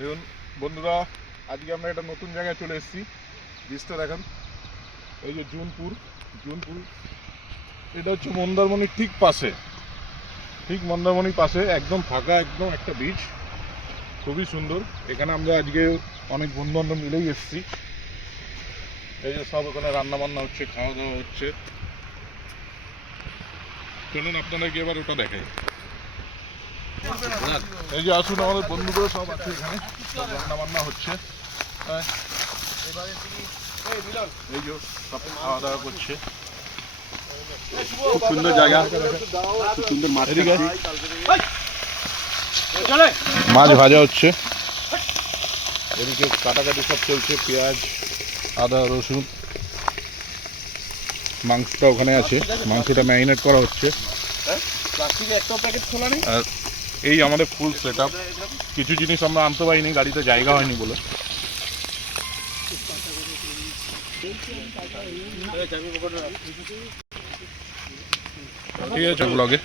দেখুন বন্ধুরা, আজকে আমরা একটা নতুন জায়গায় চলে এসেছি। বীজটা দেখেন, এই যে জুনপুর। এটা হচ্ছে মন্দারমণির ঠিক মন্দারমণির পাশে একদম ফাঁকা একদম একটা বীজ, খুবই সুন্দর। এখানে আমরা আজকে অনেক বন্ধু বান্ধব মিলেই এসেছি। এই যে সব ওখানে রান্না বান্না হচ্ছে, খাওয়া দাওয়া হচ্ছে। চলুন আপনাদেরকে এবার ওটা দেখাই। এই যে আসুন, আমাদের বন্ধুগুলো সব আছে এখানে, সব রান্না বান্না হচ্ছে। এই যে সব খাওয়া দাওয়া করছে। খুব সুন্দর জায়গা, খুব সুন্দর মাছ। মাছ ভাজা হচ্ছে, এদিকে কাটাকাটি সব চলছে, পেঁয়াজ আদা রসুন। মাংসটা ওখানে আছে, মাংসটা ম্যারিনেট করা হচ্ছে। আর এই আমাদের ফুল সেট আপ। কিছু জিনিস আমরা আনতে পারিনি, গাড়িতে জায়গা হয়নি বলে। ঠিক আছে ব্লগে।